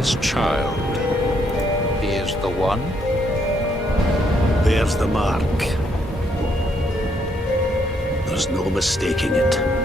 This child, he is the one? There's the mark. There's no mistaking it.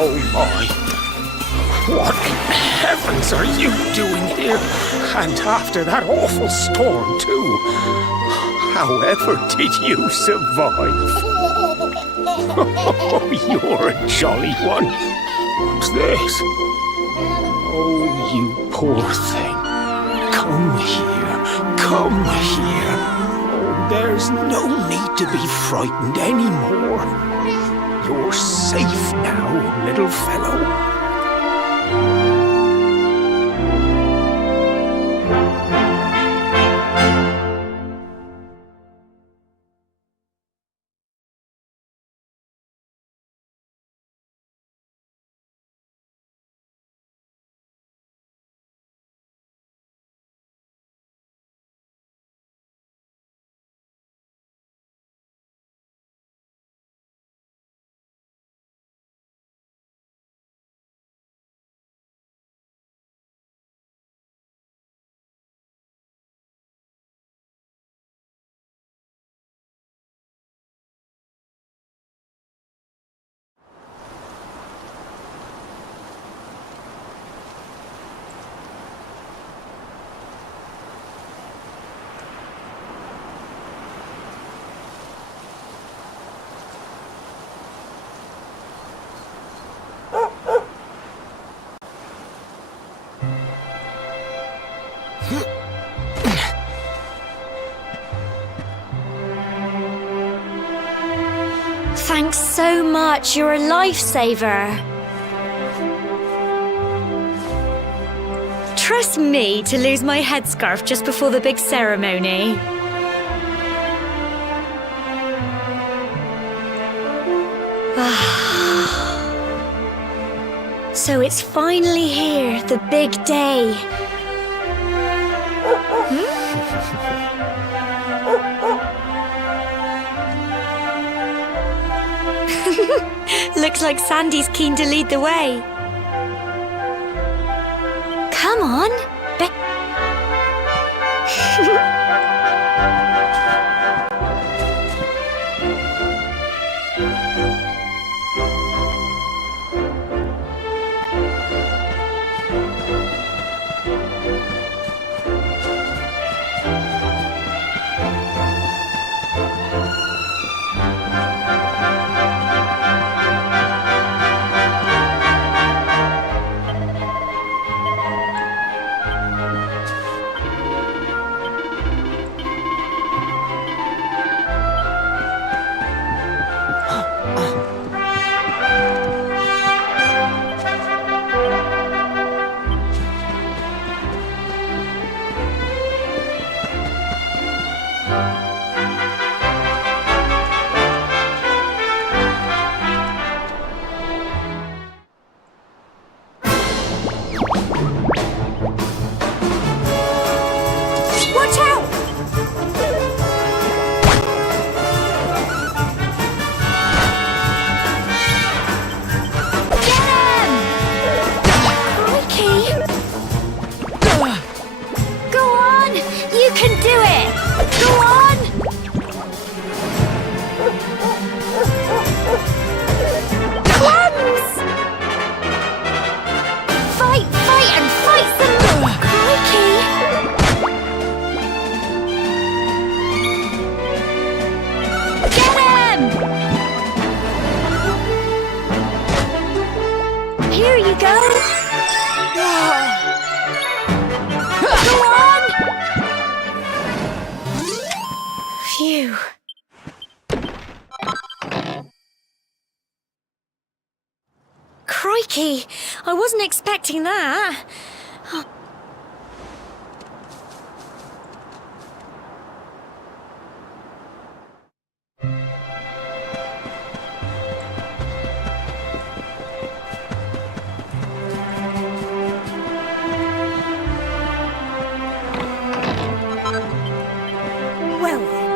Oh my! What in heavens are you doing here? And after that awful storm, too. However did you survive? Oh, you're a jolly one. What's this? Oh, you poor thing. Come here. Come here. Oh, there's no need to be frightened anymore. You're safe now, little fellow. Thanks so much, you're a lifesaver. Trust me to lose my headscarf just before the big ceremony. So it's finally here, the big day. Looks like Sandy's keen to lead the way. Come on. Here you go. Go on. Phew. Crikey, I wasn't expecting that. Well then.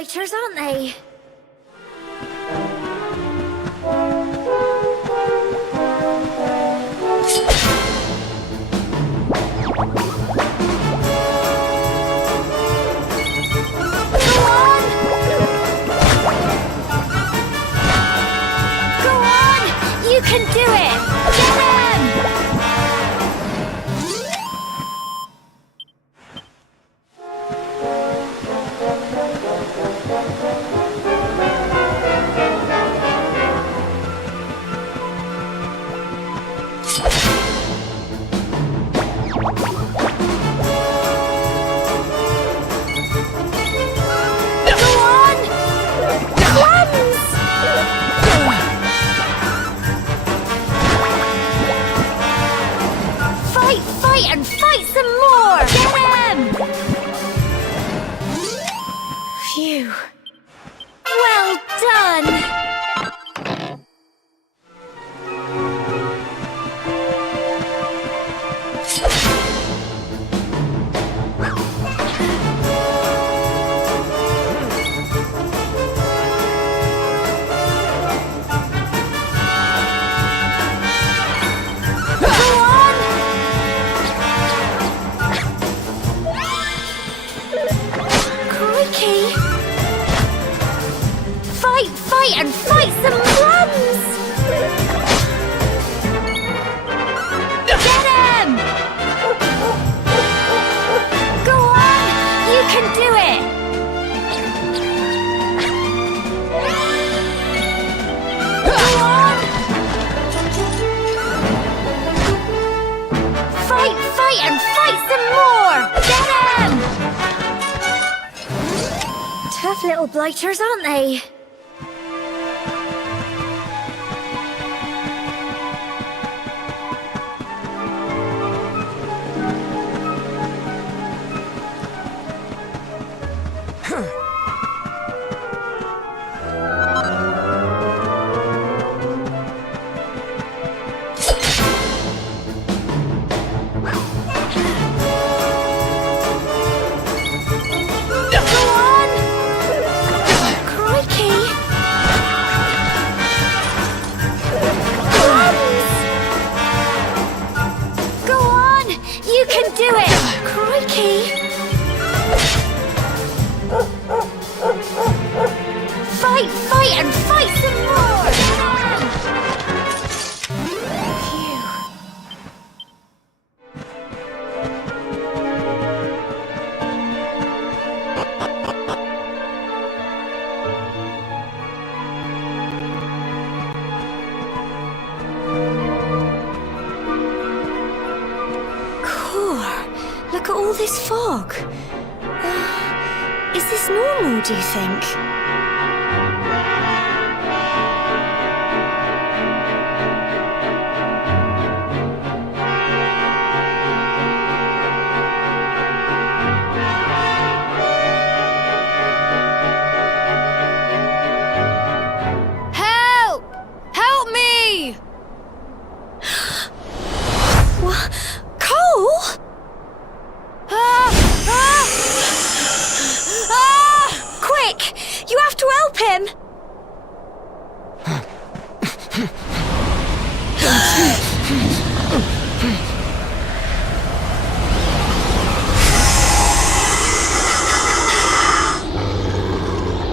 blighters, aren't they? Go on! Go on! You can do it! Get him! And fight some more! Get him! Phew. Well done! Fight and fight some plums! Get him! Go on! You can do it! Go on! Fight and fight some more! Get him! Tough little blighters, aren't they? You can do it! Crikey! Fight and fight some more! Phew. Look at all this fog. Is this normal, do you think? Help! Help me! What? Cole? Quick! You have to help him!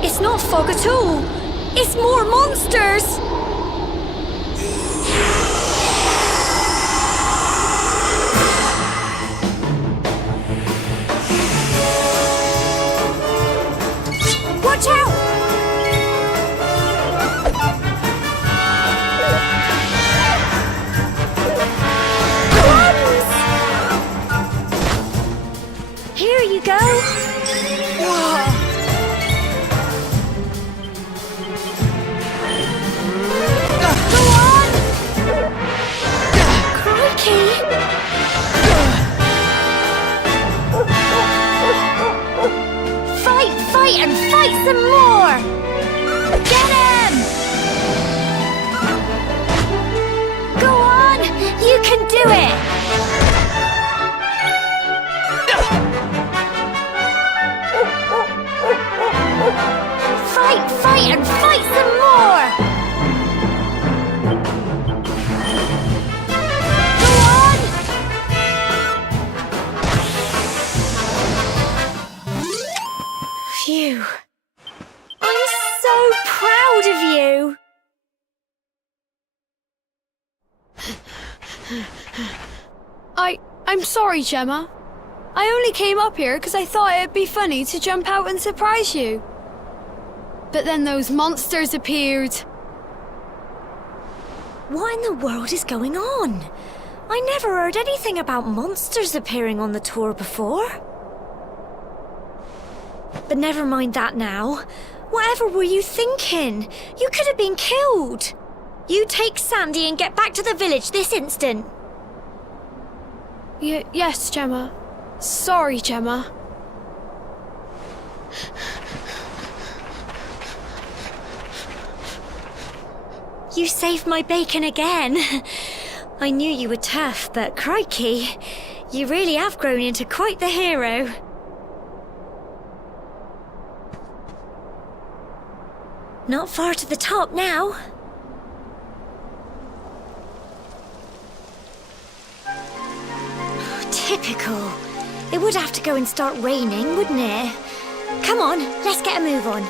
It's not fog at all. It's more monsters! Watch out! Plums! Here you go. Go on! Crikey! Fight and fight some more! Get him! Go on! You can do it! Fight, fight, and fight some more! Go on! Phew. I'm so proud of you! I'm sorry, Gemma. I only came up here because I thought it'd be funny to jump out and surprise you. But then those monsters appeared. What in the world is going on? I never heard anything about monsters appearing on the tour before. But never mind that now. Whatever were you thinking? You could have been killed. You take Sandy and get back to the village this instant. Yes, Gemma. Sorry, Gemma. You saved my bacon again. I knew you were tough, but crikey, you really have grown into quite the hero. Not far to the top now. Typical. It would have to go and start raining, wouldn't it? Come on, let's get a move on.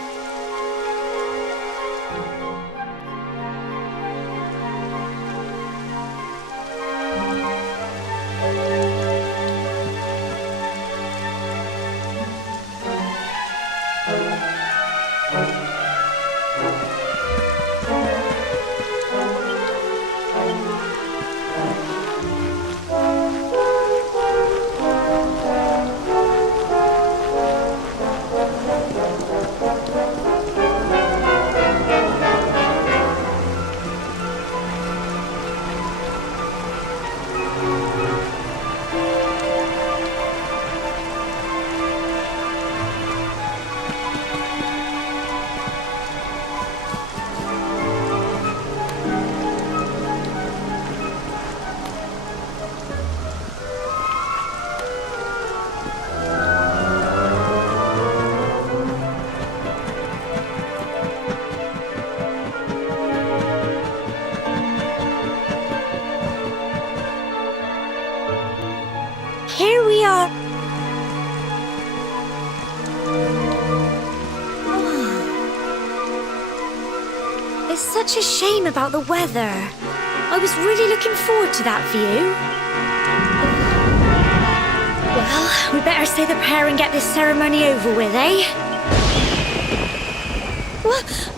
Here we are. It's such a shame about the weather. I was really looking forward to that view. Well, we better say the prayer and get this ceremony over with, eh? What?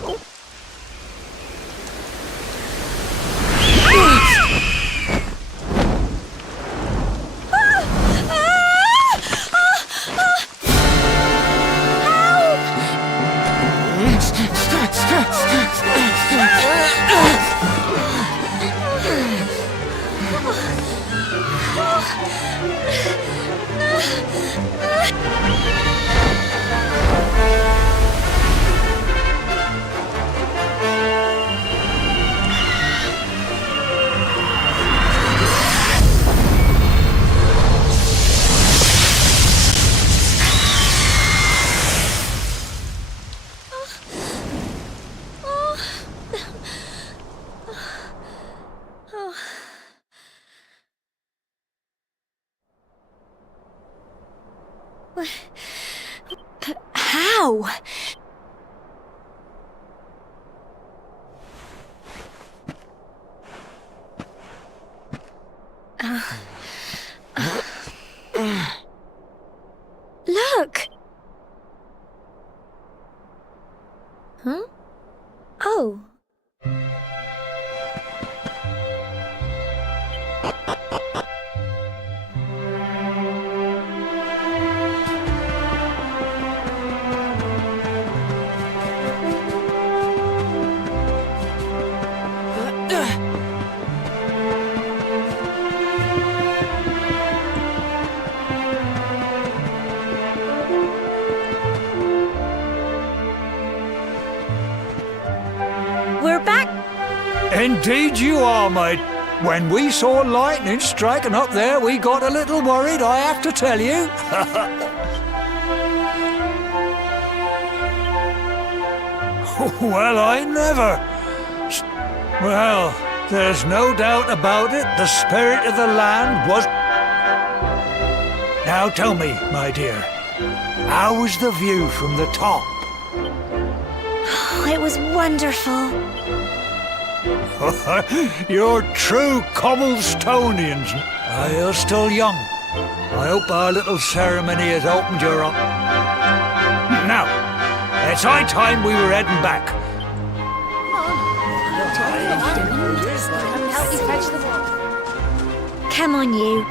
How? Look! Huh? Oh. We're back. Indeed you are, mate. When we saw lightning striking up there, we got a little worried, I have to tell you. Well, I never. Well, there's no doubt about it. The spirit of the land was... Now tell me, my dear, how was the view from the top? It was wonderful. You're true Cobblestonians. You're still young. I hope our little ceremony has opened your up. Now, it's high time we were heading back. Come on, you.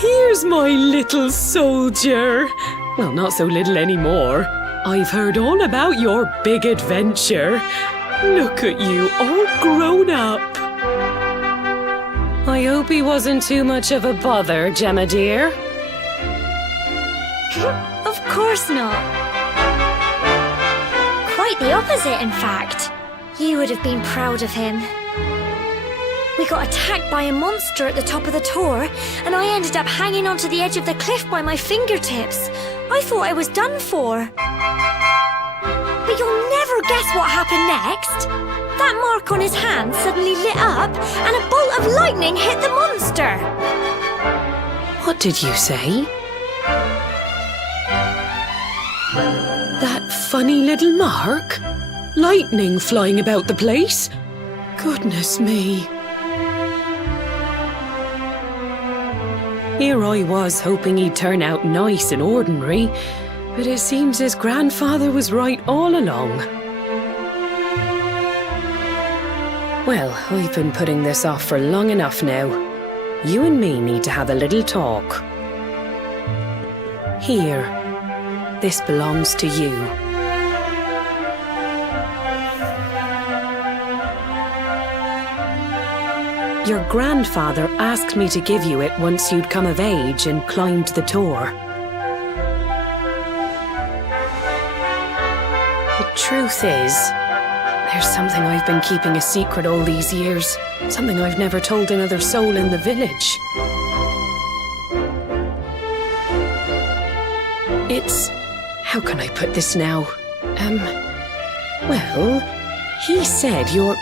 Here's my little soldier. Well, not so little anymore. I've heard all about your big adventure. Look at you, all grown up. I I hope he wasn't too much of a bother, Gemma dear. Of course not. Quite the opposite, in fact. You would have been proud of him. We got attacked by a monster at the top of the tor, and I ended up hanging onto the edge of the cliff by my fingertips. I thought I was done for. But you'll never guess what happened next. That mark on his hand suddenly lit up, and a bolt of lightning hit the monster. What did you say? That funny little mark? Lightning flying about the place? Goodness me. Here I was hoping he'd turn out nice and ordinary, but it seems his grandfather was right all along. Well, I've been putting this off for long enough now. You and me need to have a little talk. Here, this belongs to you. Your grandfather asked me to give you it once you'd come of age and climbed the tor. The truth is, there's something I've been keeping a secret all these years. Something I've never told another soul in the village. It's... how can I put this now? Well, he said you're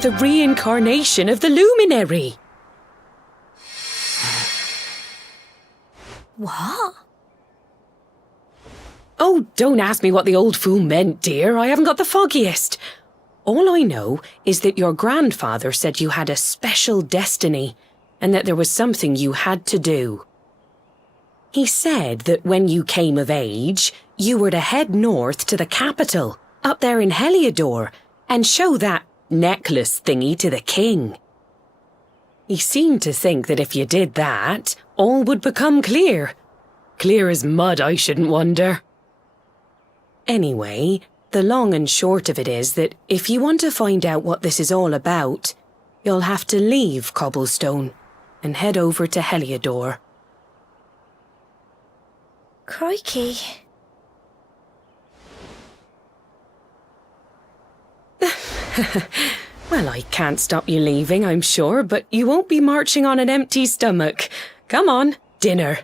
the reincarnation of the luminary. What? Oh, don't ask me what the old fool meant, dear. I haven't got the foggiest. All I know is that your grandfather said you had a special destiny and that there was something you had to do. He said that when you came of age, you were to head north to the capital, up there in Heliodor, and show that necklace thingy to the king. He seemed to think that if you did that, all would become clear. Clear as mud, I shouldn't wonder. Anyway, the long and short of it is that if you want to find out what this is all about, you'll have to leave Cobblestone and head over to Heliodor. Crikey. Well, I can't stop you leaving, I'm sure, but you won't be marching on an empty stomach. Come on, dinner.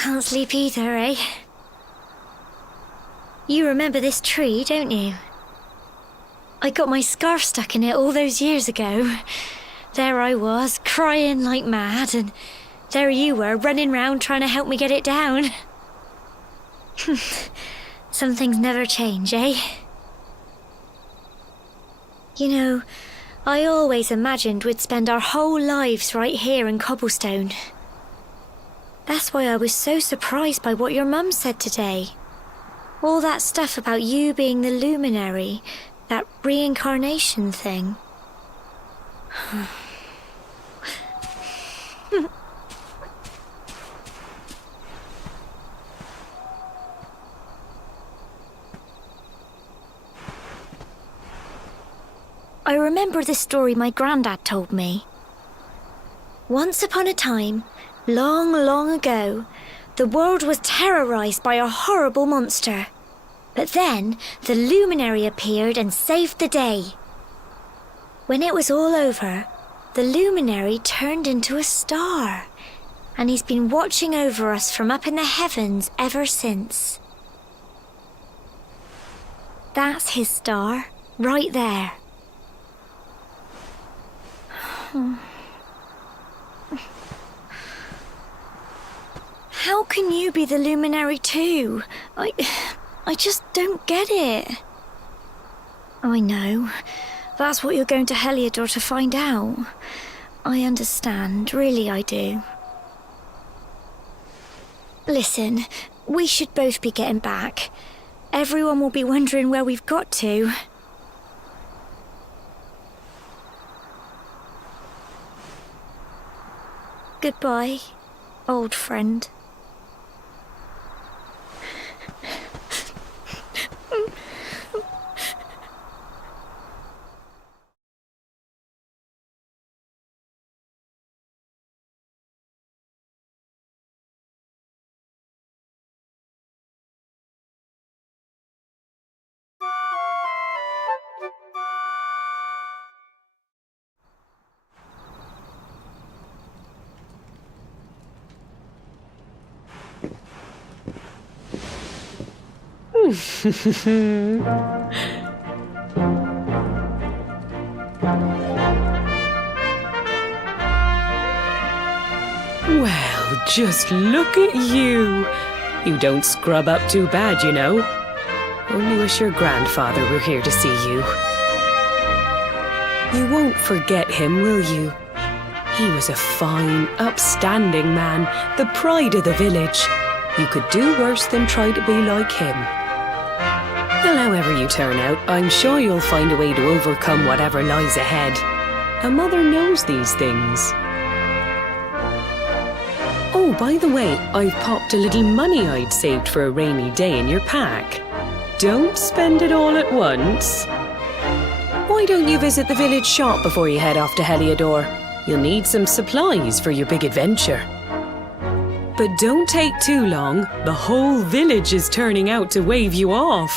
Can't sleep either, eh? You remember this tree, don't you? I got my scarf stuck in it all those years ago. There I was, crying like mad, and there you were, running round trying to help me get it down. Some things never change, eh? You know, I always imagined we'd spend our whole lives right here in Cobblestone. That's why I was so surprised by what your mum said today. All that stuff about you being the luminary, that reincarnation thing. I remember the story my granddad told me. Once upon a time, long, long ago, the world was terrorized by a horrible monster. But then, the luminary appeared and saved the day. When it was all over, the luminary turned into a star, and he's been watching over us from up in the heavens ever since. That's his star, right there. How can you be the luminary too? I just don't get it. I know. That's what you're going to Heliodor to find out. I understand, really I do. Listen, we should both be getting back. Everyone will be wondering where we've got to. Goodbye, old friend. Well, just look at you. You don't scrub up too bad, you know. Only wish your grandfather were here to see you. You won't forget him, will you? He was a fine, upstanding man, the pride of the village. You could do worse than try to be like him. Well, however you turn out, I'm sure you'll find a way to overcome whatever lies ahead. A mother knows these things. Oh, by the way, I've popped a little money I'd saved for a rainy day in your pack. Don't spend it all at once. Why don't you visit the village shop before you head off to Heliodor? You'll need some supplies for your big adventure. But don't take too long. The whole village is turning out to wave you off.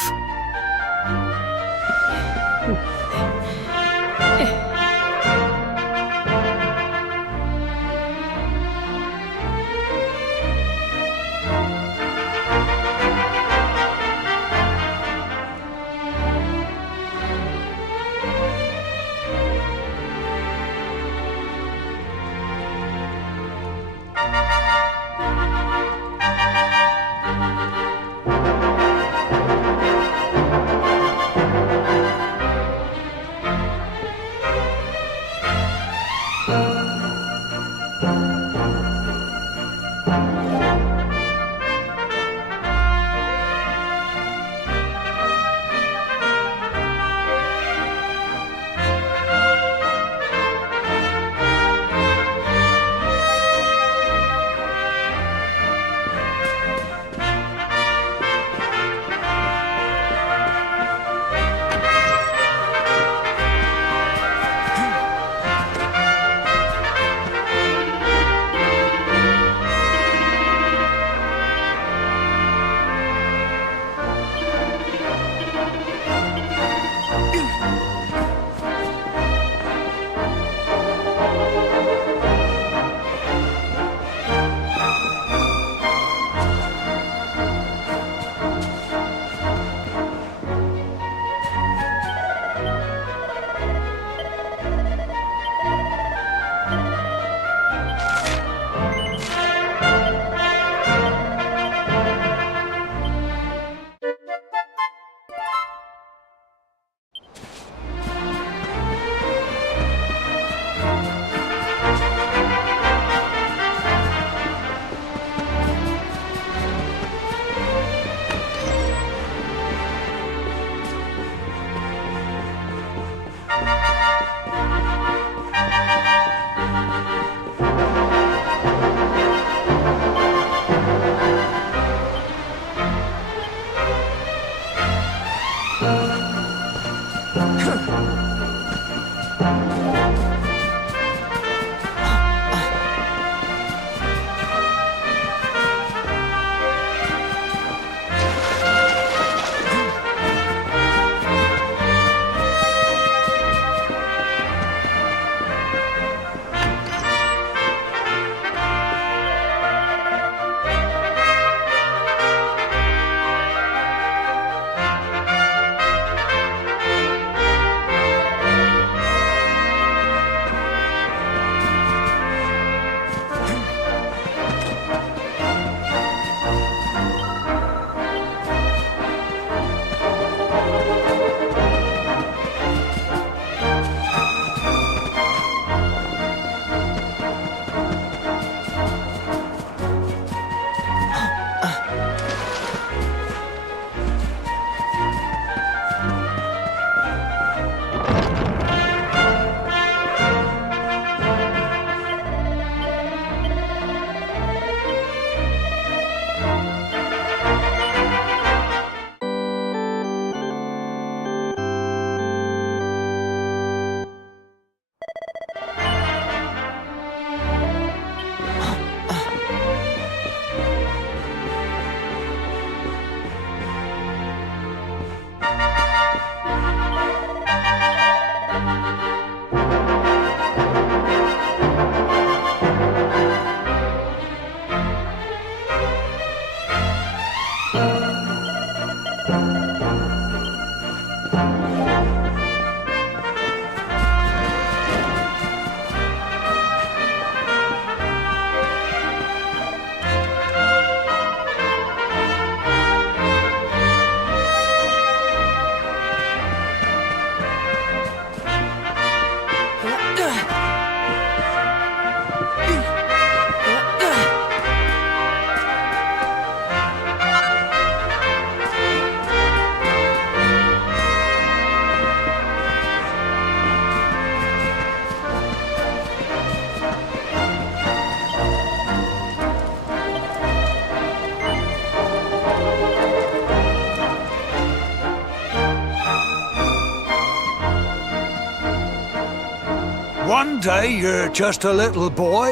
One day you're just a little boy,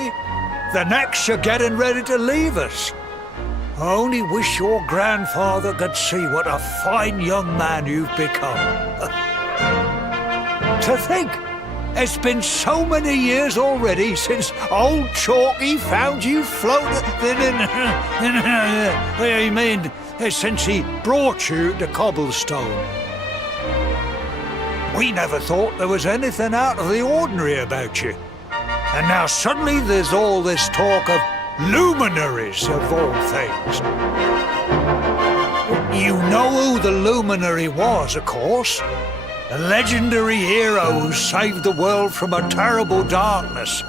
the next you're getting ready to leave us. I only wish your grandfather could see what a fine young man you've become. To think, it's been so many years already since old Chalky found you floating I mean, since he brought you to Cobblestone. We never thought there was anything out of the ordinary about you. And now suddenly there's all this talk of luminaries of all things. You know who the luminary was, of course. A legendary hero who saved the world from a terrible darkness.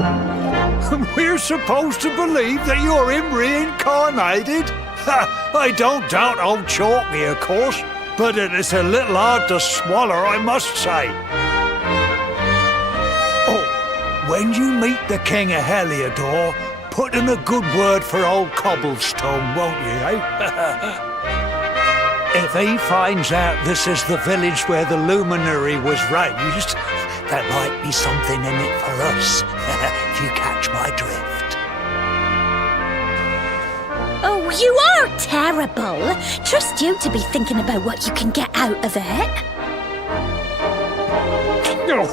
And we're supposed to believe that you're him reincarnated? I don't doubt old Chalky, of course, but it is a little hard to swallow, I must say. Oh, when you meet the King of Heliodor, put in a good word for old Cobblestone, won't you, eh? If he finds out this is the village where the luminary was raised, there might be something in it for us, if you catch my drift. Oh, you are terrible. Trust you to be thinking about what you can get out of it. Oh,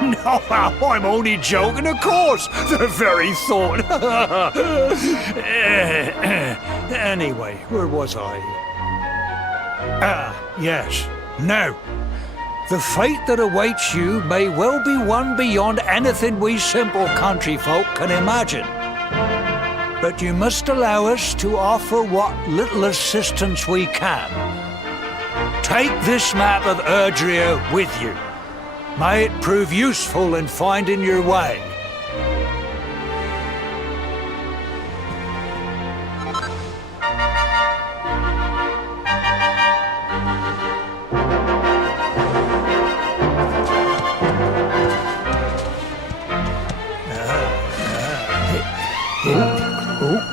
no, I'm only joking, of course. The very thought. Anyway, where was I? Yes. Now, the fate that awaits you may well be one beyond anything we simple country folk can imagine. But you must allow us to offer what little assistance we can. Take this map of Erdrea with you. May it prove useful in finding your way.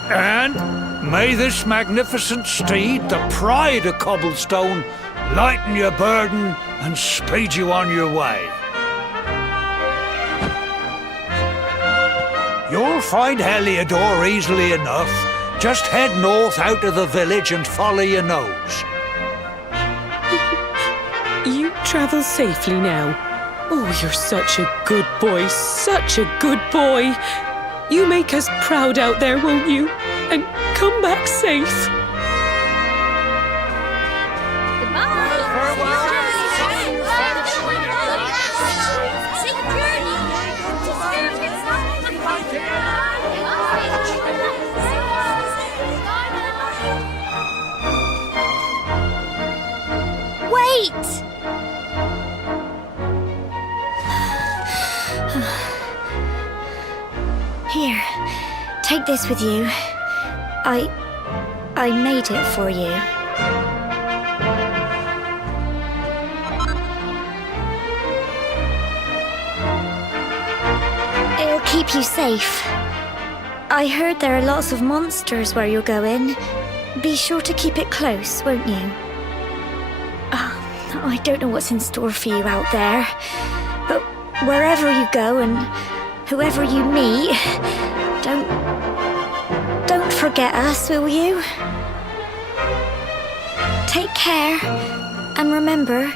And may this magnificent steed, the pride of Cobblestone, lighten your burden and speed you on your way. You'll find Heliodor easily enough. Just head north out of the village and follow your nose. You travel safely now. Oh, you're such a good boy, such a good boy. You make us proud out there, won't you? And come back safe. Wait! Here, take this with you. I made it for you. It'll keep you safe. I heard there are lots of monsters where you're going. Be sure to keep it close, won't you? I don't know what's in store for you out there, but wherever you go and whoever you meet, don't forget us, will you? Take care, and remember,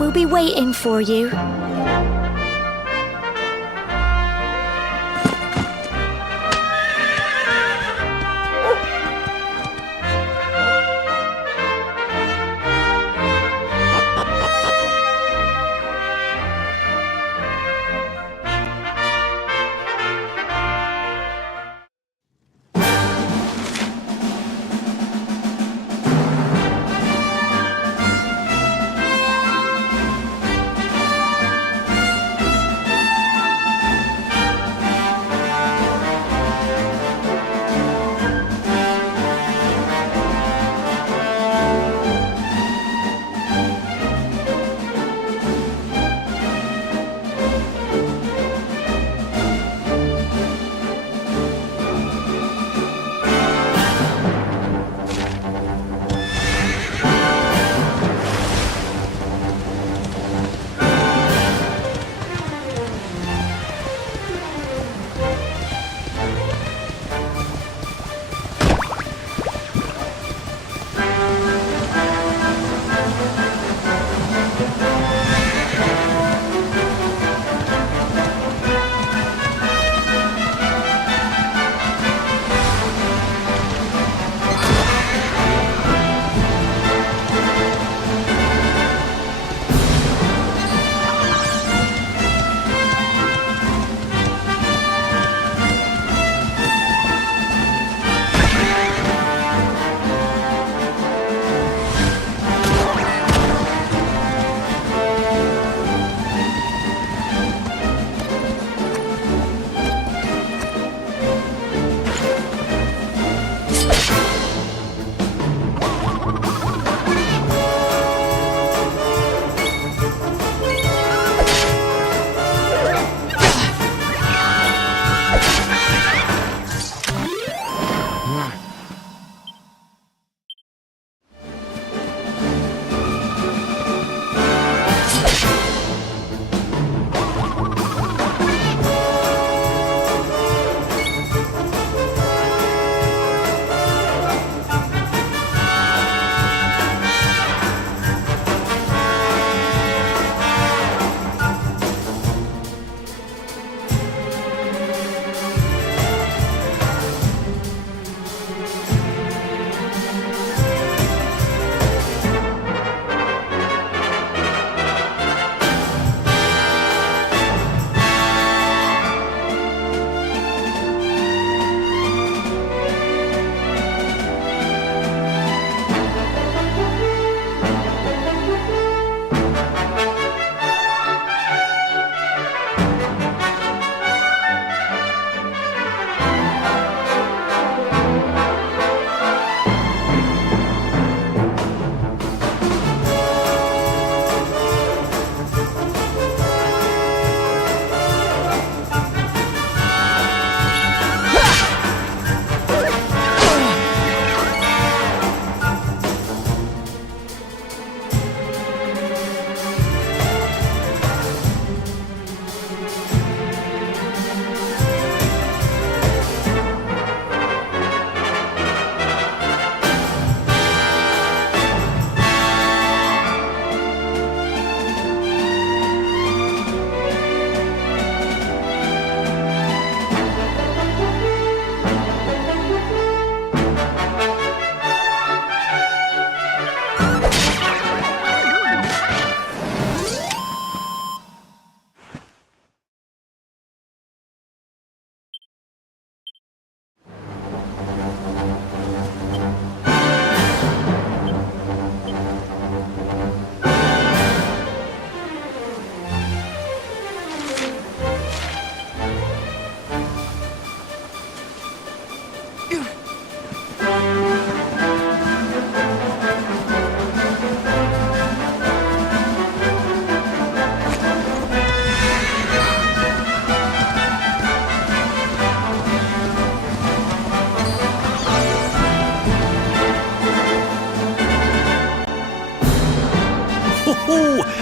we'll be waiting for you.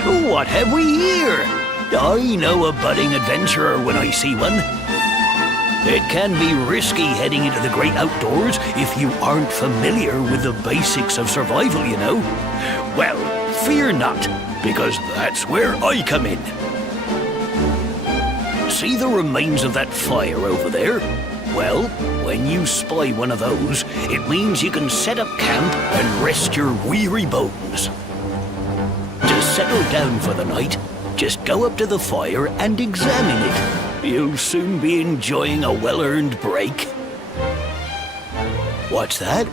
Oh, what have we here? I know a budding adventurer when I see one. It can be risky heading into the great outdoors if you aren't familiar with the basics of survival, you know. Well, fear not, because that's where I come in. See the remains of that fire over there? Well, when you spy one of those, it means you can set up camp and rest your weary bones. To settle down for the night, just go up to the fire and examine it. You'll soon be enjoying a well-earned break. What's that?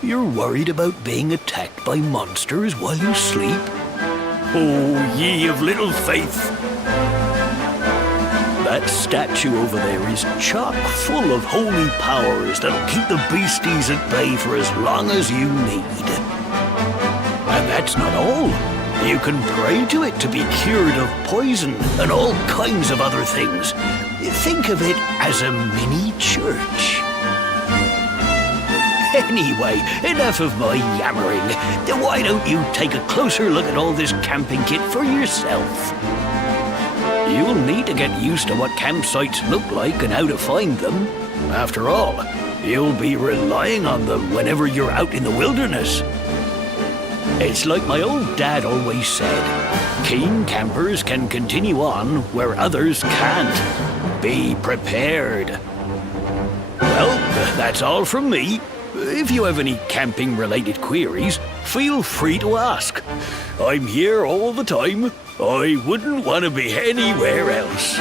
You're worried about being attacked by monsters while you sleep? Oh, ye of little faith! That statue over there is chock full of holy powers that'll keep the beasties at bay for as long as you need. And that's not all. You can pray to it to be cured of poison and all kinds of other things. Think of it as a mini church. Anyway, enough of my yammering. Why don't you take a closer look at all this camping kit for yourself? You'll need to get used to what campsites look like and how to find them. After all, you'll be relying on them whenever you're out in the wilderness. It's like my old dad always said, keen campers can continue on where others can't. Be prepared. Well, that's all from me. If you have any camping-related queries, feel free to ask. I'm here all the time. I wouldn't want to be anywhere else.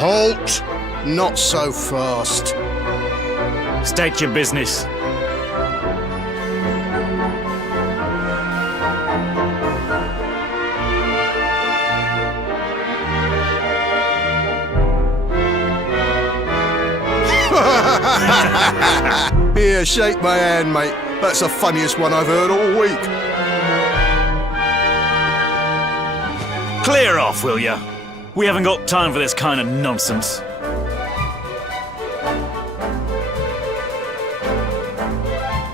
Halt! Not so fast. State your business. Here, shake my hand, mate. That's the funniest one I've heard all week. Clear off, will ya? We haven't got time for this kind of nonsense.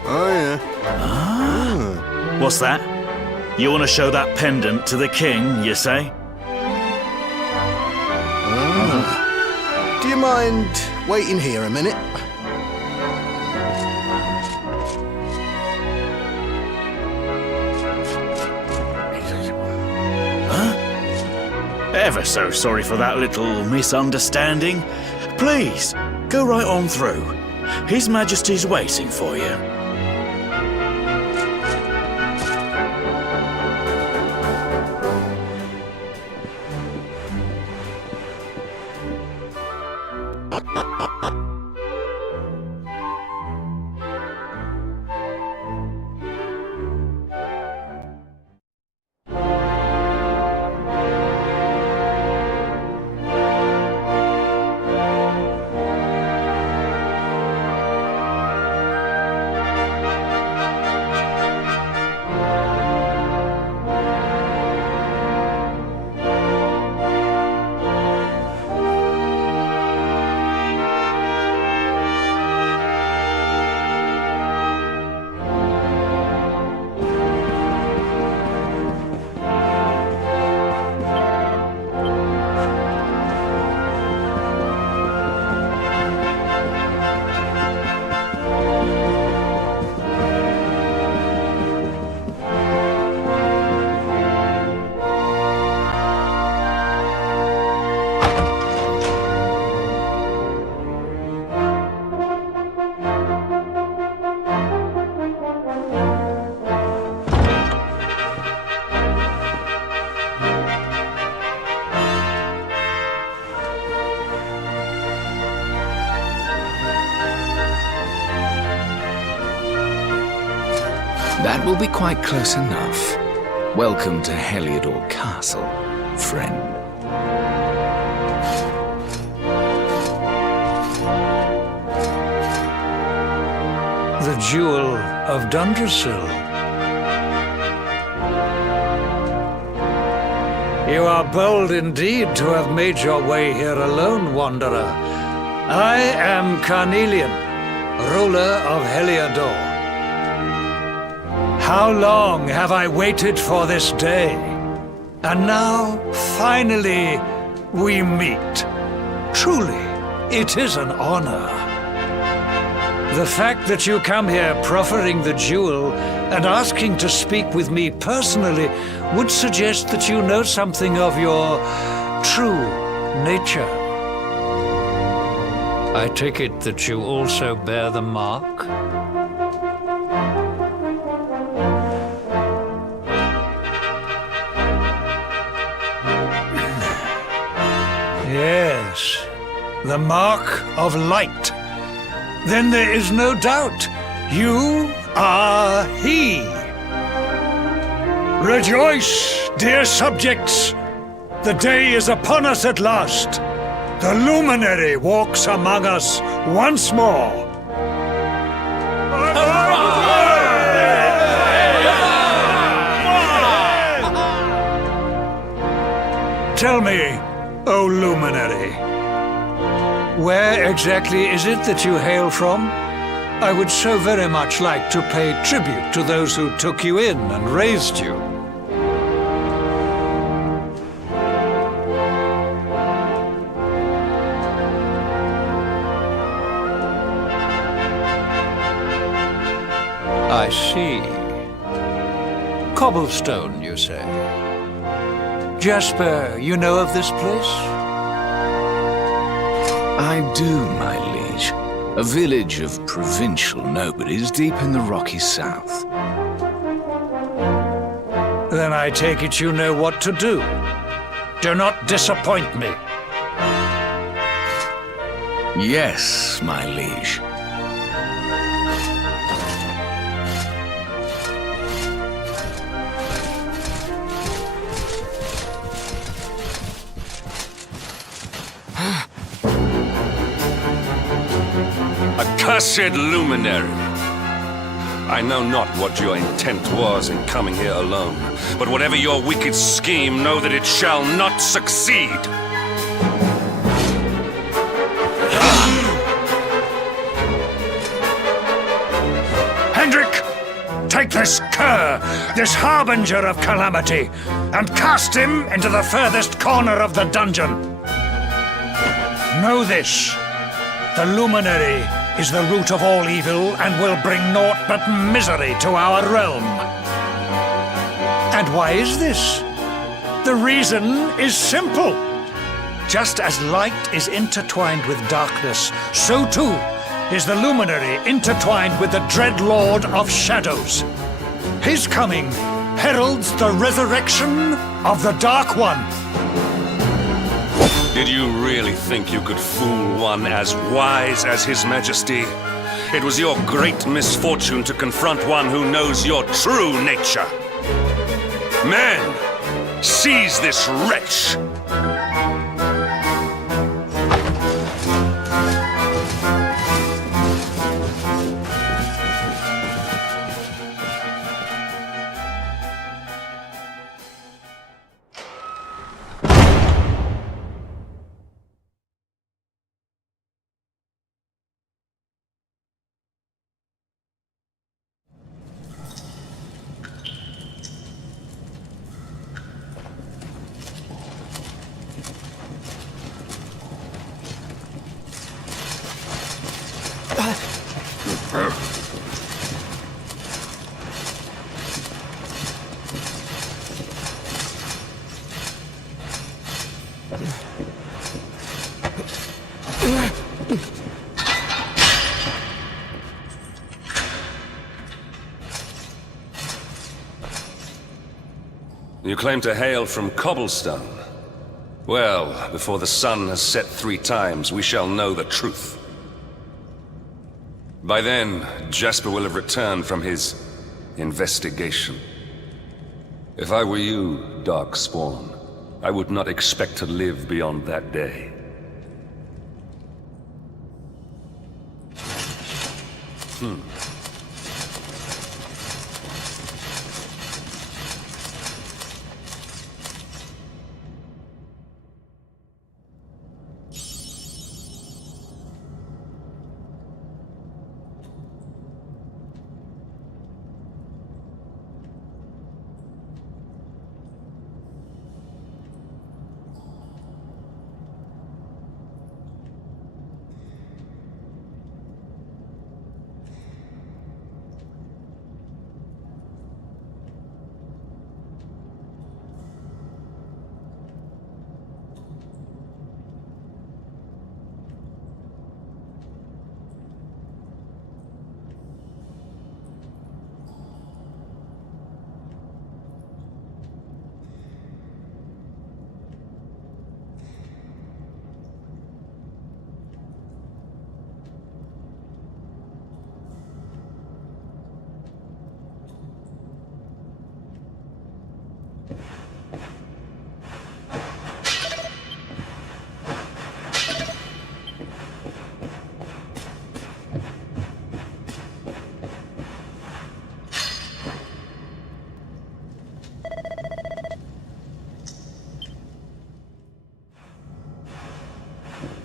Oh, yeah. What's that? You want to show that pendant to the king, you say? Do you mind waiting here a minute? Ever so sorry for that little misunderstanding. Please, go right on through. His Majesty's waiting for you. That will be quite close enough. Welcome to Heliodor Castle, friend. The Jewel of Dundrasil. You are bold indeed to have made your way here alone, Wanderer. I am Carnelian, ruler of Heliodor. How long have I waited for this day? And now, finally, we meet. Truly, it is an honor. The fact that you come here proffering the jewel and asking to speak with me personally would suggest that you know something of your true nature. I take it that you also bear the mark? Yes, the mark of light. Then there is no doubt. You are he. Rejoice, dear subjects. The day is upon us at last. The luminary walks among us once more. Tell me, O luminary, where exactly is it that you hail from? I would so very much like to pay tribute to those who took you in and raised you. I see. Cobblestone, you say? Jasper, you know of this place? I do, my liege. A village of provincial nobodies deep in the rocky south. Then I take it you know what to do. Do not disappoint me. Yes, my liege. Accursed luminary! I know not what your intent was in coming here alone, but whatever your wicked scheme, know that it shall not succeed! Hendrik, take this cur, this harbinger of calamity, and cast him into the furthest corner of the dungeon. Know this, the luminary is the root of all evil and will bring naught but misery to our realm. And why is this? The reason is simple. Just as light is intertwined with darkness, so too is the luminary intertwined with the dread Lord of Shadows. His coming heralds the resurrection of the Dark One. Did you really think you could fool one as wise as His Majesty? It was your great misfortune to confront one who knows your true nature. Men, seize this wretch! You claim to hail from Cobblestone. Well, before the sun has set 3 times, we shall know the truth. By then, Jasper will have returned from his investigation. If I were you, Darkspawn, I would not expect to live beyond that day.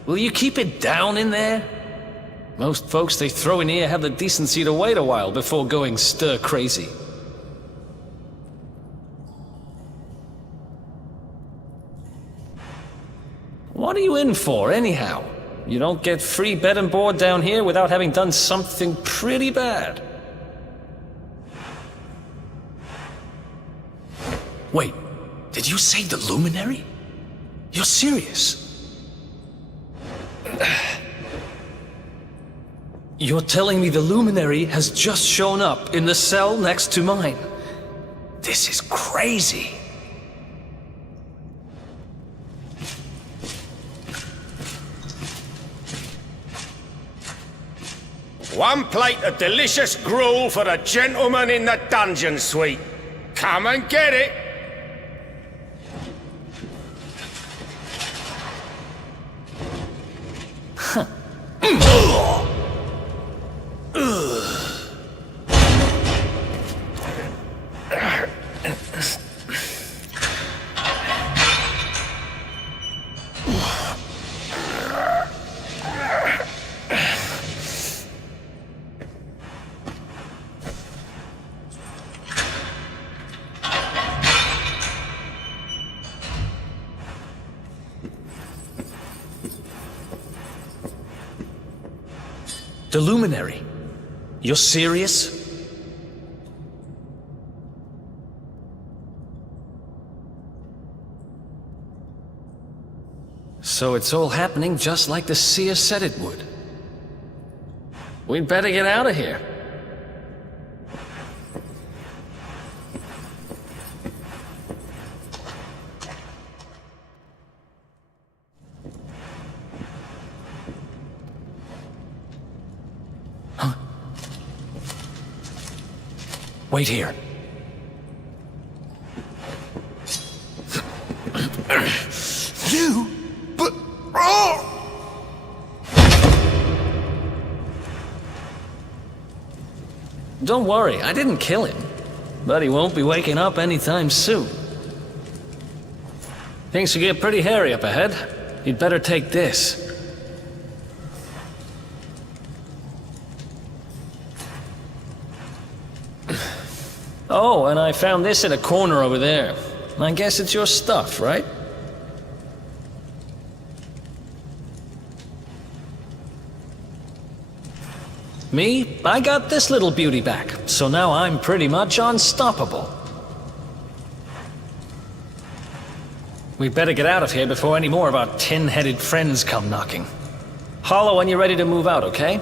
Will you keep it down in there? Most folks they throw in here have the decency to wait a while before going stir crazy. What are you in for, anyhow? You don't get free bed and board down here without having done something pretty bad. Wait, did you say the Luminary? You're serious? You're telling me the Luminary has just shown up in the cell next to mine? This is crazy. One plate of delicious gruel for the gentleman in the dungeon suite. Come and get it. The luminary. You're serious? So it's all happening just like the seer said it would. We'd better get out of here. Wait here. You? But... Oh! Don't worry, I didn't kill him. But he won't be waking up anytime soon. Things will get pretty hairy up ahead. You'd better take this. Oh, and I found this in a corner over there. I guess it's your stuff, right? Me? I got this little beauty back, so now I'm pretty much unstoppable. We'd better get out of here before any more of our tin-headed friends come knocking. Holler when you're ready to move out, okay?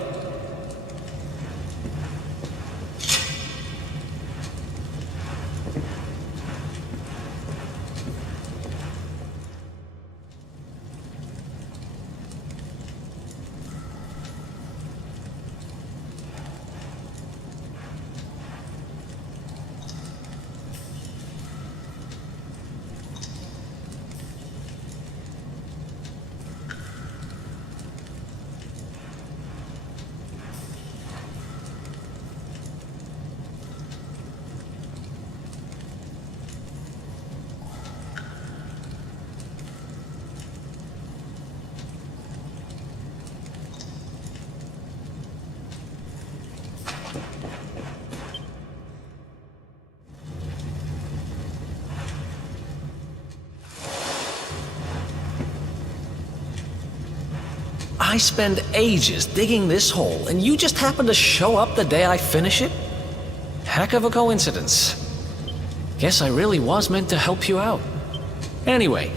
I spend ages digging this hole, and you just happen to show up the day I finish it? Heck of a coincidence. Guess I really was meant to help you out. Anyway.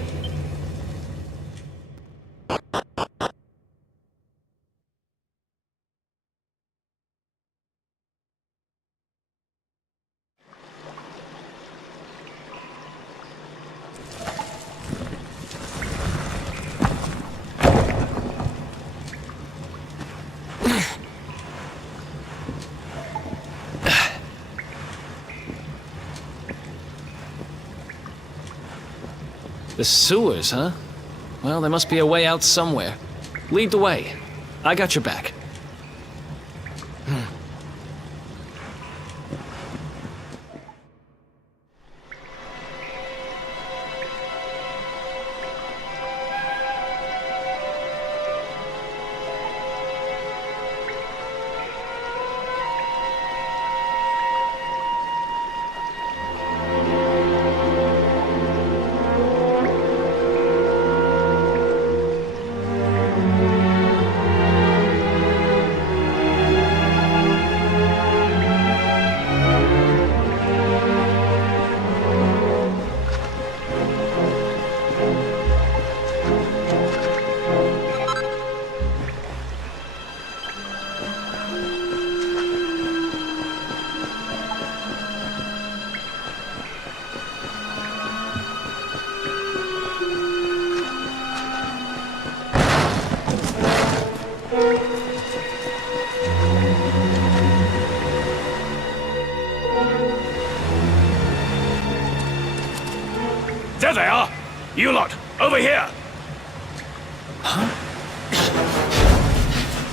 The sewers, huh? Well, there must be a way out somewhere. Lead the way. I got your back. There they are! You lot, over here!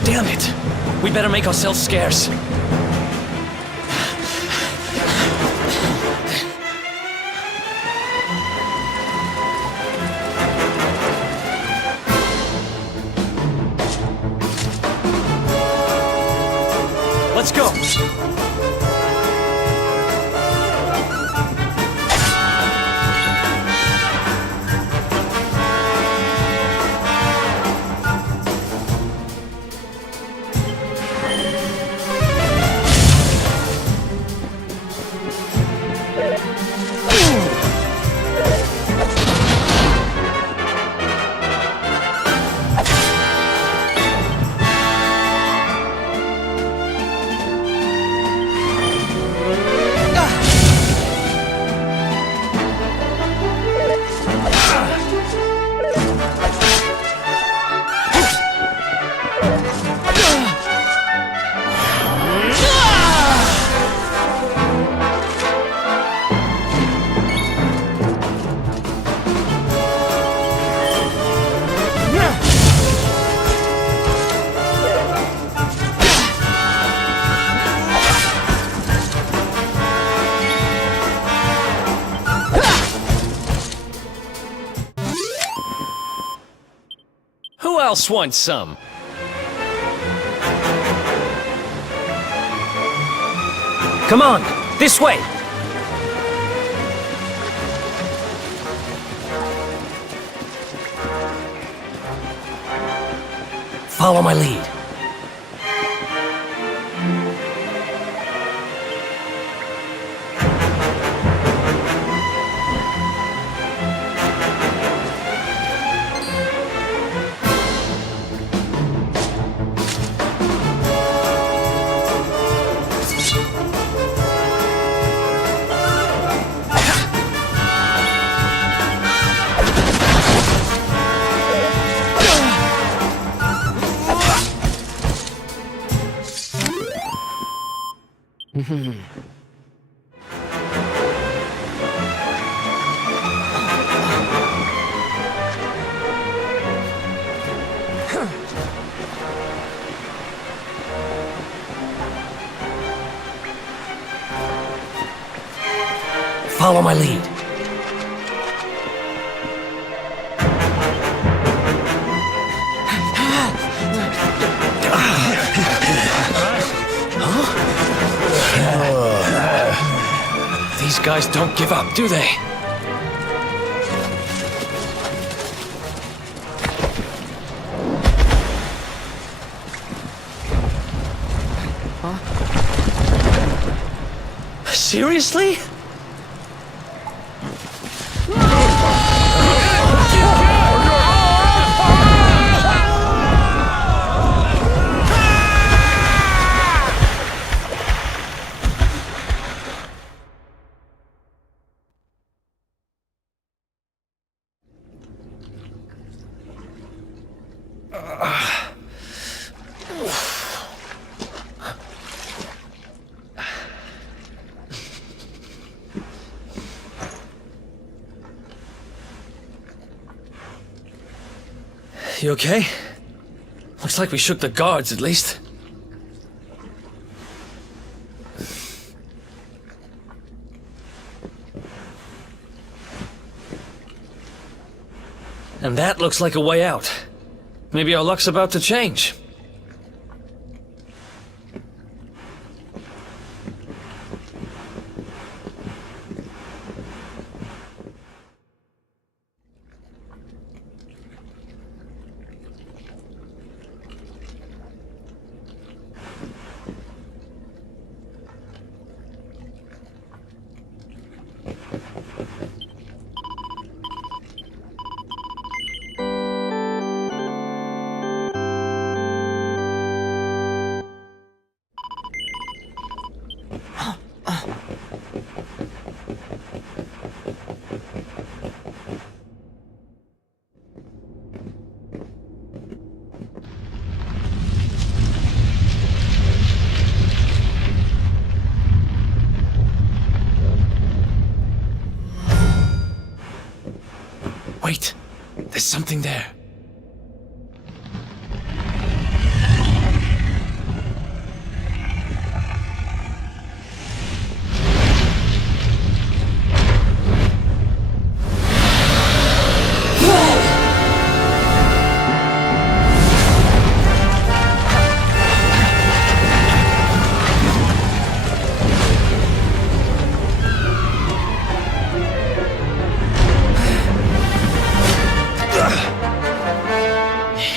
Damn it! We better make ourselves scarce. Let's go! Who else wants some? Come on, this way! Follow my lead. Follow my lead. These guys don't give up, do they? Seriously? You okay? Looks like we shook the guards, at least. And that looks like a way out. Maybe our luck's about to change. Wait, there's something there.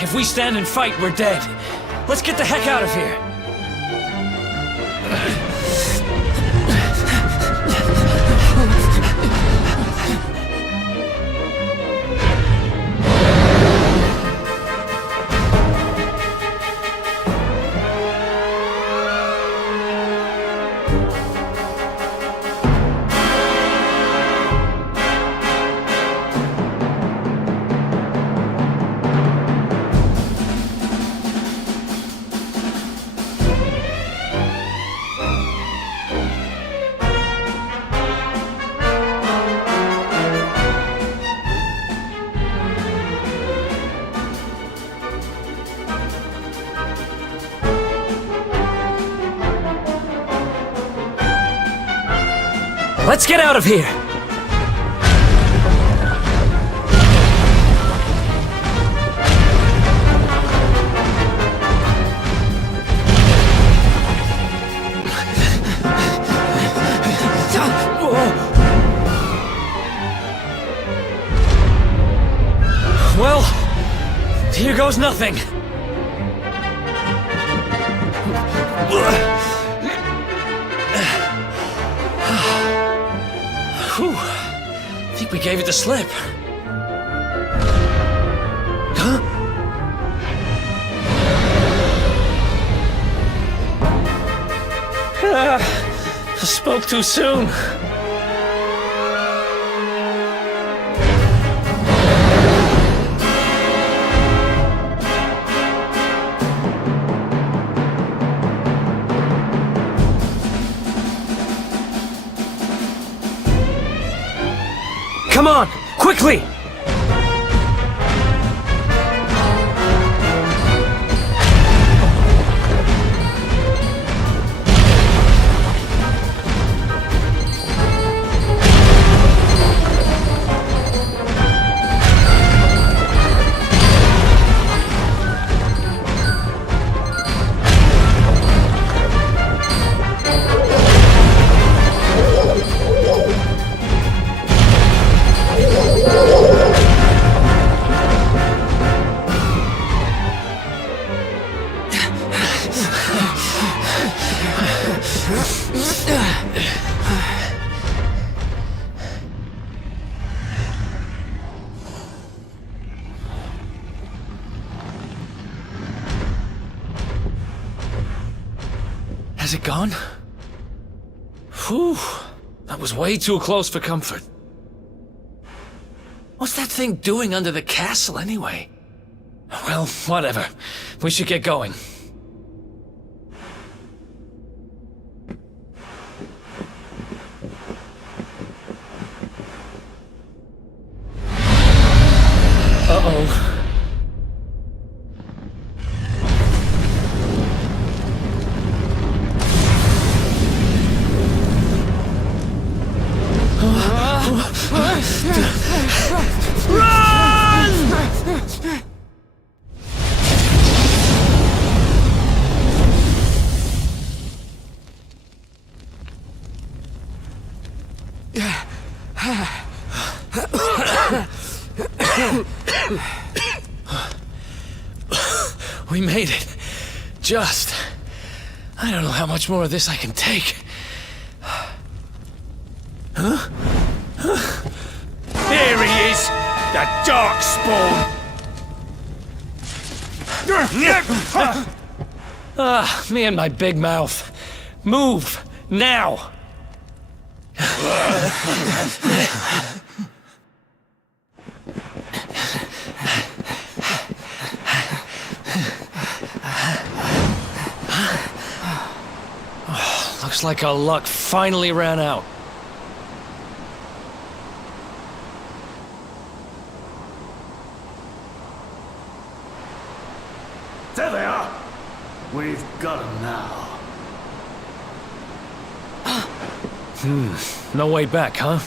If we stand and fight, we're dead. Let's get the heck out of here. Let's get out of here! Well, here goes nothing. Whew. I think we gave it the slip. Huh? I spoke too soon. Come on, quickly! Has it gone? Whew, that was way too close for comfort. What's that thing doing under the castle anyway? Well, whatever. We should get going. Uh-oh. We made it. Just. I don't know how much more of this I can take. Huh? There he is! The Darkspawn! Ah, me and my big mouth. Move, now! Looks like our luck finally ran out. There they are. We've got them now. No way back, huh?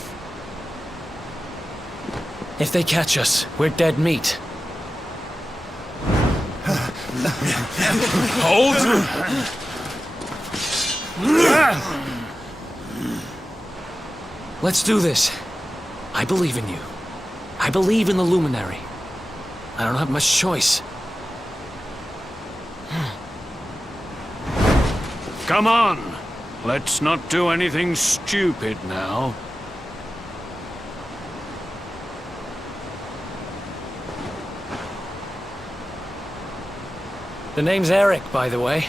If they catch us, we're dead meat. Hold! Let's do this. I believe in you. I believe in the Luminary. I don't have much choice. Come on. Let's not do anything stupid now. The name's Eric, by the way.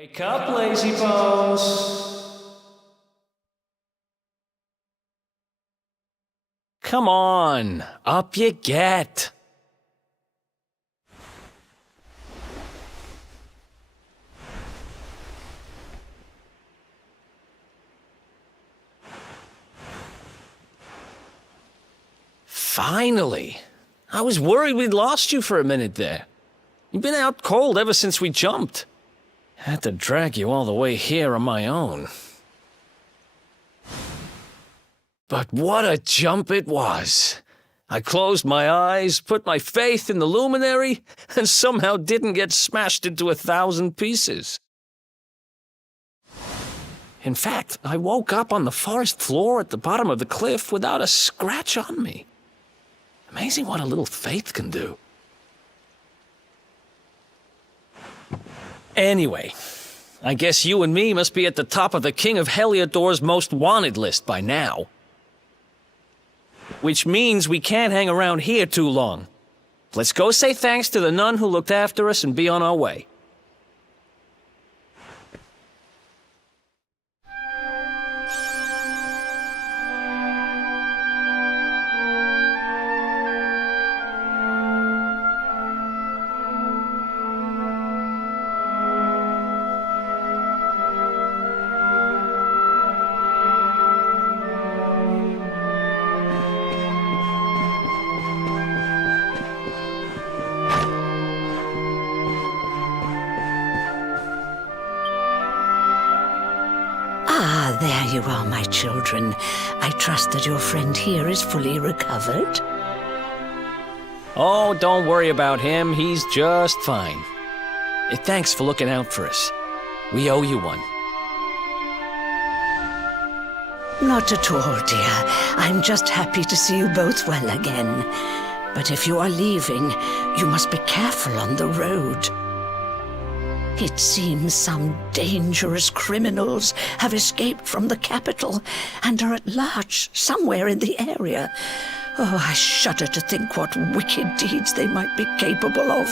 Wake up, lazy bones. Come on, up you get. Finally. I was worried we'd lost you for a minute there. You've been out cold ever since we jumped. Had to drag you all the way here on my own. But what a jump it was. I closed my eyes, put my faith in the luminary, and somehow didn't get smashed into 1,000 pieces. In fact, I woke up on the forest floor at the bottom of the cliff without a scratch on me. Amazing what a little faith can do. Anyway, I guess you and me must be at the top of the King of Heliodor's most wanted list by now. Which means we can't hang around here too long. Let's go say thanks to the nun who looked after us and be on our way. Ah, there you are, my children. I trust that your friend here is fully recovered. Oh, don't worry about him. He's just fine. Thanks for looking out for us. We owe you one. Not at all, dear. I'm just happy to see you both well again. But if you are leaving, you must be careful on the road. It seems some dangerous criminals have escaped from the capital and are at large somewhere in the area. Oh, I shudder to think what wicked deeds they might be capable of.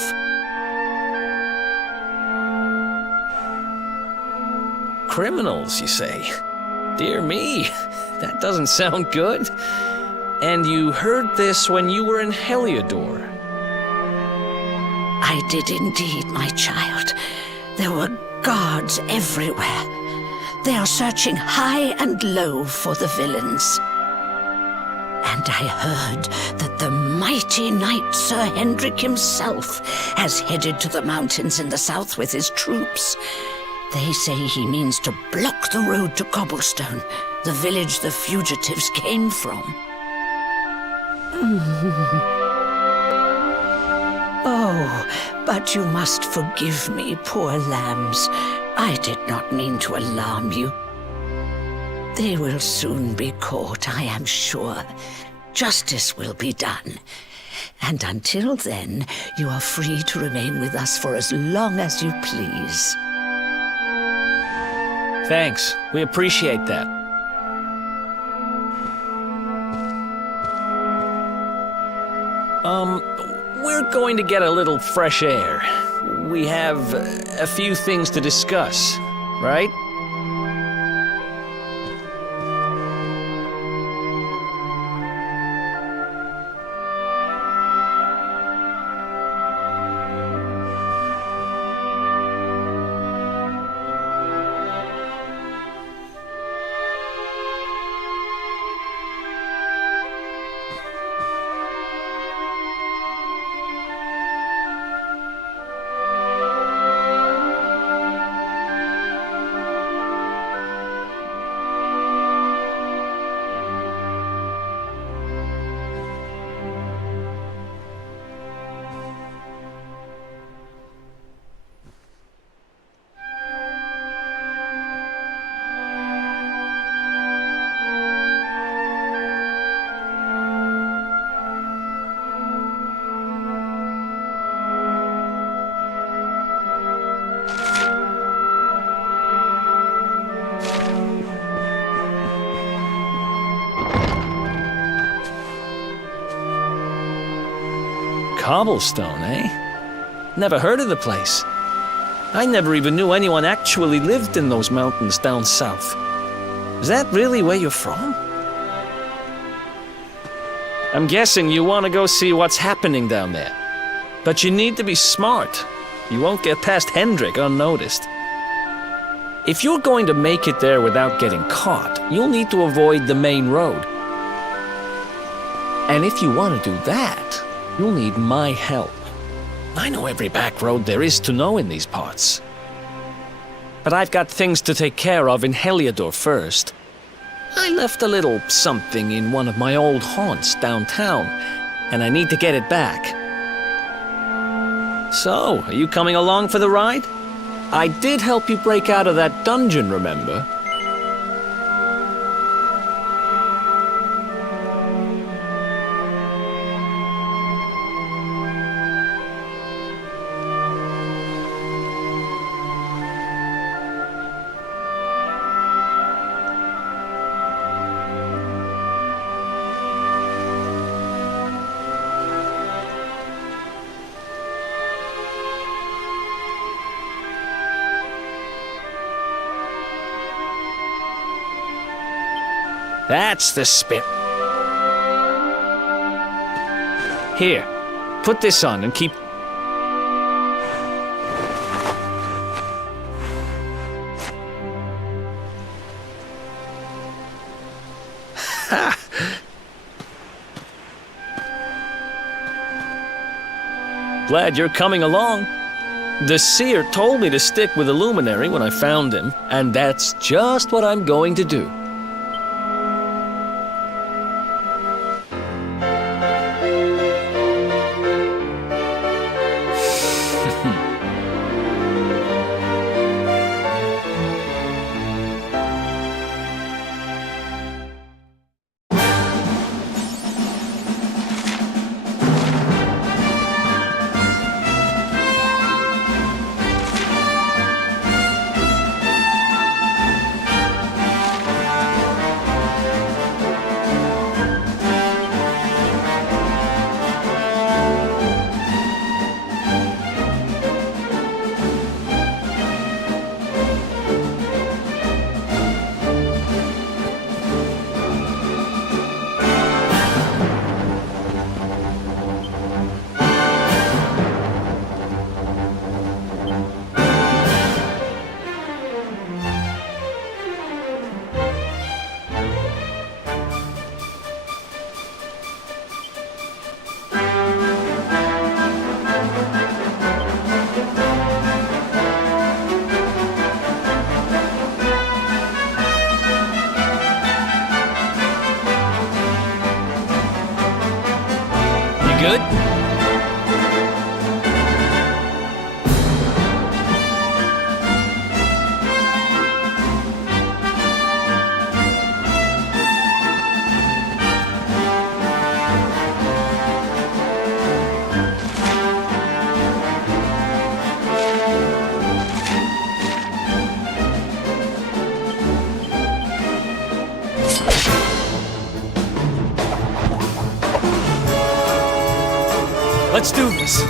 Criminals, you say? Dear me, that doesn't sound good. And you heard this when you were in Heliodor? I did indeed, my child. There were guards everywhere. They are searching high and low for the villains. And I heard that the mighty knight Sir Hendrik himself has headed to the mountains in the south with his troops. They say he means to block the road to Cobblestone, the village the fugitives came from. Oh, but you must forgive me, poor lambs. I did not mean to alarm you. They will soon be caught, I am sure. Justice will be done. And until then, you are free to remain with us for as long as you please. Thanks. We appreciate that. We're going to get a little fresh air. We have a few things to discuss, right? Cobblestone, eh? Never heard of the place. I never even knew anyone actually lived in those mountains down south. Is that really where you're from? I'm guessing you want to go see what's happening down there. But you need to be smart. You won't get past Hendrik unnoticed. If you're going to make it there without getting caught, you'll need to avoid the main road. And if you want to do that, you'll need my help. I know every back road there is to know in these parts. But I've got things to take care of in Heliodor first. I left a little something in one of my old haunts downtown, and I need to get it back. So, are you coming along for the ride? I did help you break out of that dungeon, remember? That's the spirit. Here, put this on and keep... Ha! Glad you're coming along. The seer told me to stick with the luminary when I found him, and that's just what I'm going to do. Good? Let's do this.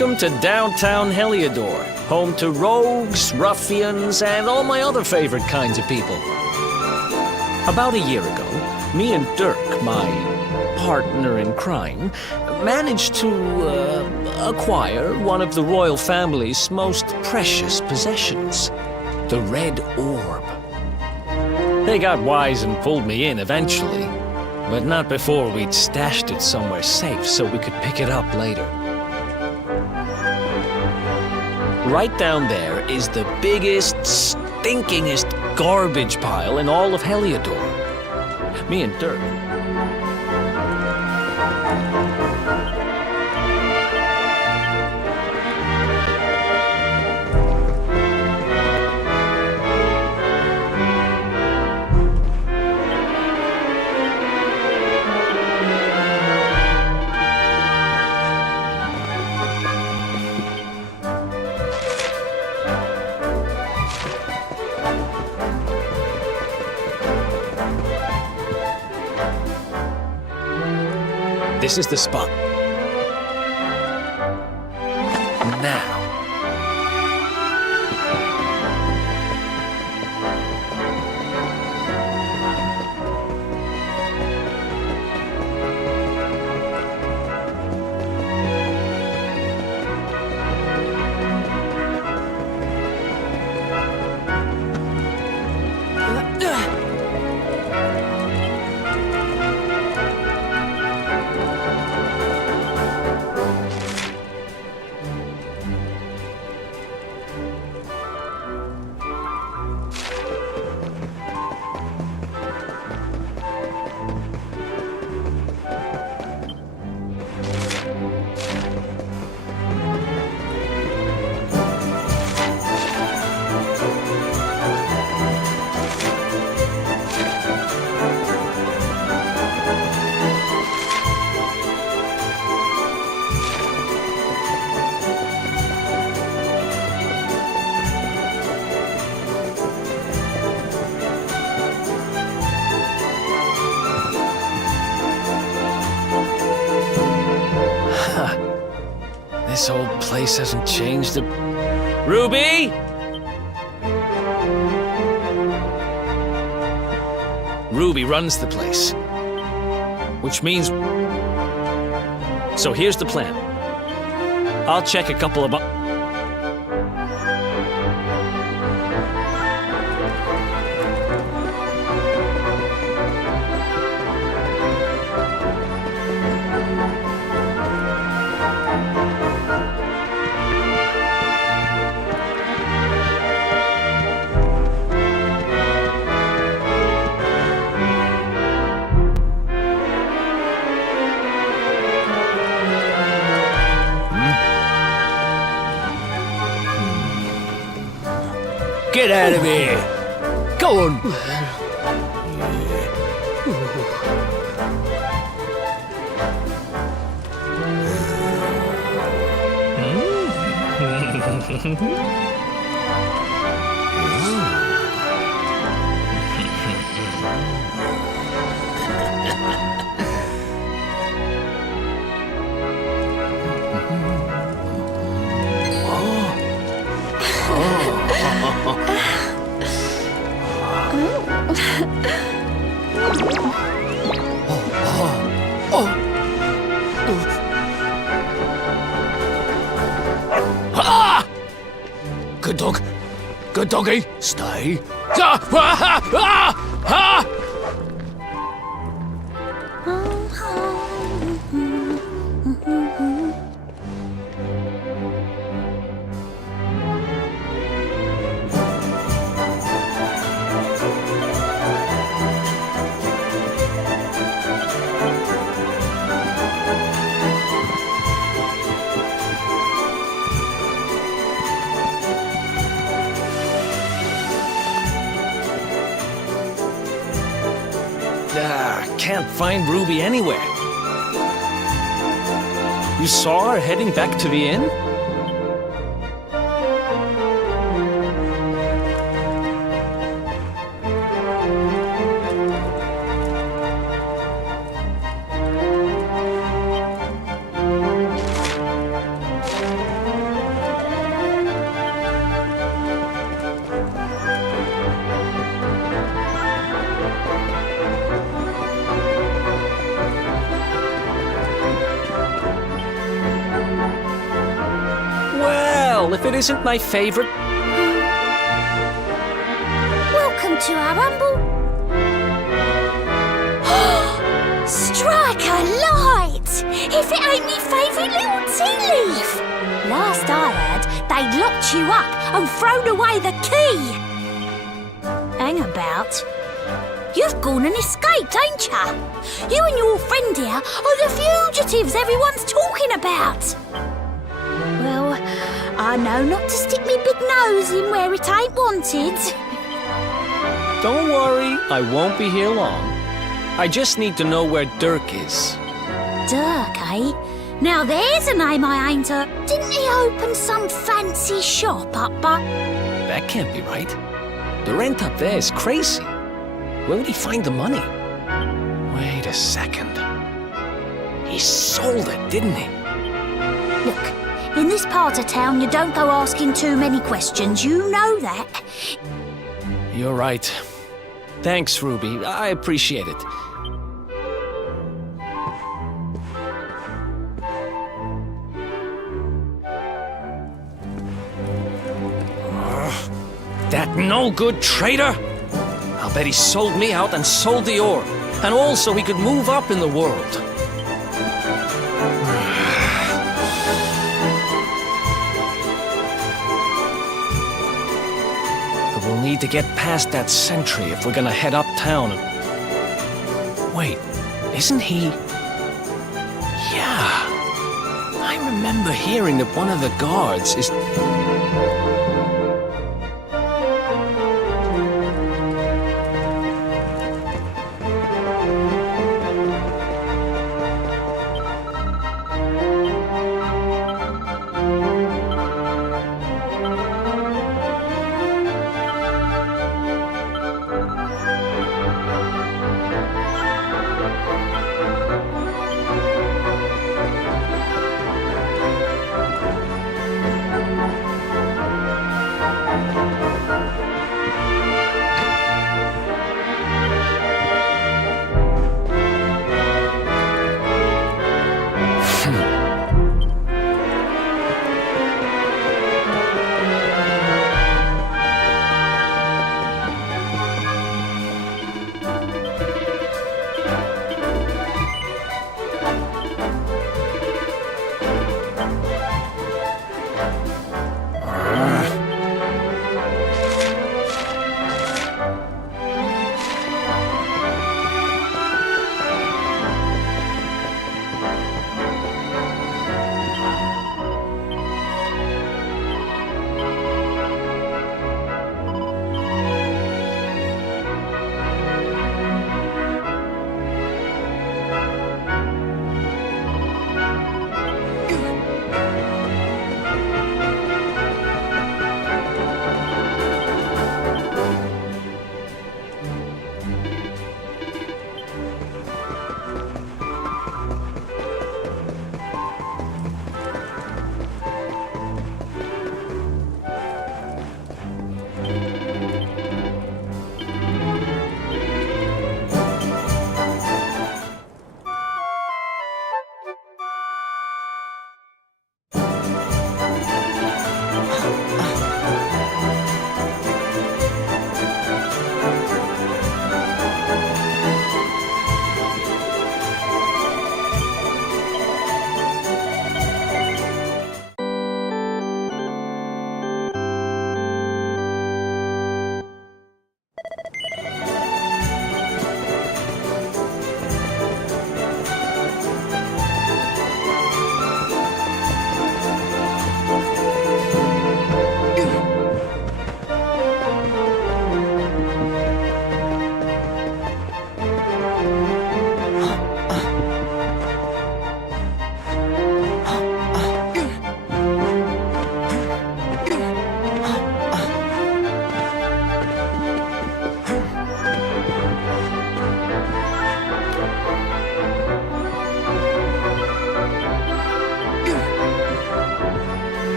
Welcome to downtown Heliodor, home to rogues, ruffians, and all my other favorite kinds of people. About a year ago, me and Dirk, my partner in crime, managed to acquire one of the royal family's most precious possessions, the Red Orb. They got wise and pulled me in eventually, but not before we'd stashed it somewhere safe so we could pick it up later. Right down there is the biggest, stinkingest garbage pile in all of Heliodor. Me and Dirk. This is the spot. Now. This old place hasn't changed a... Ruby? Ruby runs the place. Which means... So here's the plan. I'll check a couple of... Get out of here! Go on! Good dog. Good doggy. Stay. Can't find Ruby anywhere. You saw her heading back to the inn? If it isn't my favorite. Welcome to our humble. Strike a light! If it ain't me favourite little tea leaf! Last I heard, they'd locked you up and thrown away the key. Hang about. You've gone and escaped, ain't ya? You and your friend here are the fugitives everyone's talking about. Well, I know not to stick me big nose in where it ain't wanted. Don't worry, I won't be here long. I just need to know where Dirk is. Dirk, eh? Now there's a name I ain't heard. Didn't he open some fancy shop up by... That can't be right. The rent up there is crazy. Where would he find the money? Wait a second. He sold it, didn't he? Look, in this part of town, you don't go asking too many questions. You know that. You're right. Thanks, Ruby. I appreciate it. That no-good traitor! I'll bet he sold me out and sold the ore. And also he could move up in the world. We'll need to get past that sentry if we're gonna head uptown. Wait, isn't he... Yeah. I remember hearing that one of the guards is...